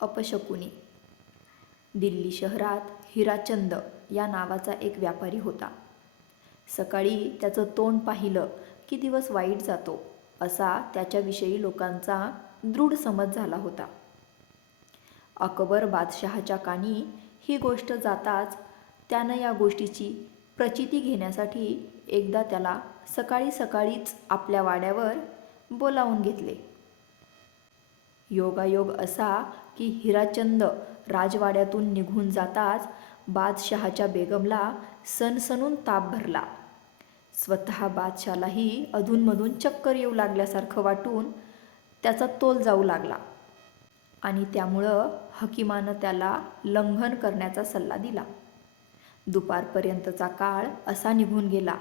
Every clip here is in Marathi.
अपशकुनी. दिल्ली शहरात हिराचंद या नावाचा एक व्यापारी होता. सकाळी त्याचं तोंड पाहिलं की दिवस वाईट जातो असा त्याच्याविषयी लोकांचा दृढ समज झाला होता. अकबर बादशहाच्या कानी ही गोष्ट जाताच त्यानं या गोष्टीची प्रचिती घेण्यासाठी एकदा त्याला सकाळी सकाळीच आपल्या वाड्यावर बोलावून घेतले. योगायोग असा की हिराचंद राजवाड्यातून निघून जाताच बादशहाच्या बेगमला सणसणून ताप भरला. स्वतः बादशहालाही अधूनमधून चक्कर येऊ लागल्यासारखं वाटून त्याचा तोल जाऊ लागला आणि त्यामुळं हकीमानं त्याला लंघन करण्याचा सल्ला दिला. दुपारपर्यंतचा काळ असा निघून गेला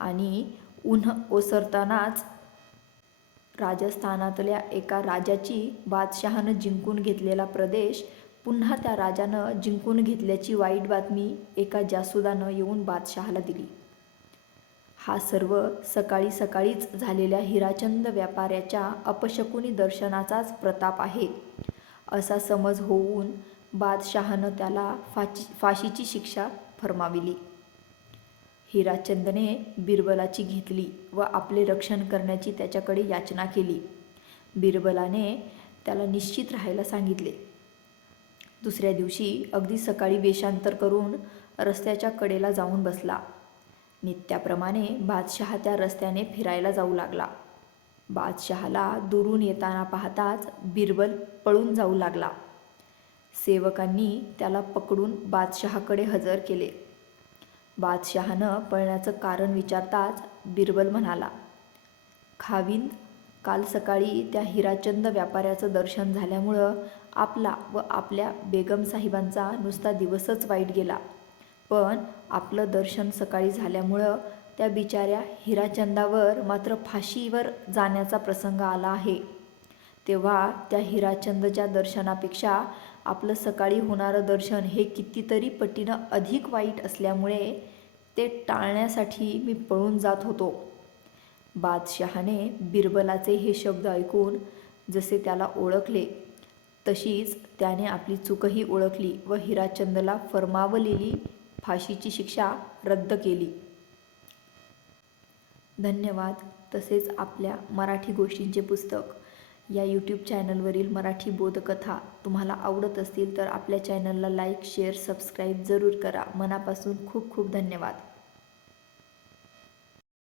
आणि ऊन ओसरतानाच राजस्थानातल्या एका राजाची बादशहानं जिंकून घेतलेला प्रदेश पुन्हा त्या राजानं जिंकून घेतल्याची वाईट बातमी एका जासुदानं येऊन बादशहाला दिली. हा सर्व सकाळी सकाळीच झालेल्या हिराचंद व्यापाऱ्याच्या अपशकुनी दर्शनाचाच प्रताप आहे असा समज होऊन बादशहानं त्याला फाशीची शिक्षा फर्माविली. हिराचंदने बिरबलाची घेतली व आपले रक्षण करण्याची त्याच्याकडे याचना केली. बिरबलाने त्याला निश्चित राहायला सांगितले. दुसऱ्या दिवशी अगदी सकाळी वेषांतर करून रस्त्याच्या कडेला जाऊन बसला. नित्याप्रमाणे बादशहा त्या रस्त्याने फिरायला जाऊ लागला. बादशहाला दुरून येताना पाहताच बिरबल पळून जाऊ लागला. सेवकांनी त्याला पकडून बादशहाकडे हजर केले. बादशहानं पळण्याचं कारण विचारताच बिरबल म्हणाला, खाविंद, काल सकाळी त्या हिराचंद व्यापाऱ्याचं दर्शन झाल्यामुळं आपला व आपल्या बेगम साहिबांचा नुसता दिवसच वाईट गेला, पण आपलं दर्शन सकाळी झाल्यामुळं त्या बिचाऱ्या हिराचंदावर मात्र फाशीवर जाण्याचा प्रसंग आला आहे. तेव्हा त्या हिराचंदच्या दर्शनापेक्षा आपलं सकाळी होणारं दर्शन हे कितीतरी पटीनं अधिक वाईट असल्यामुळे ते टाळण्यासाठी मी पळून जात होतो. बादशहाने बिरबलाचे हे शब्द ऐकून जसे त्याला ओळखले तशीच त्याने आपली चूकही ओळखली व हिराचंदला फर्मावलेली फाशीची शिक्षा रद्द केली. धन्यवाद. तसेच आपल्या मराठी गोष्टींचे पुस्तक या यूट्यूब चॅनलवरील मराठी बोधकथा तुम्हाला आवडत असतील तर आपल्या चॅनलला लाईक, शेअर, सबस्क्राईब जरूर करा. मनापासून खूप खूप धन्यवाद.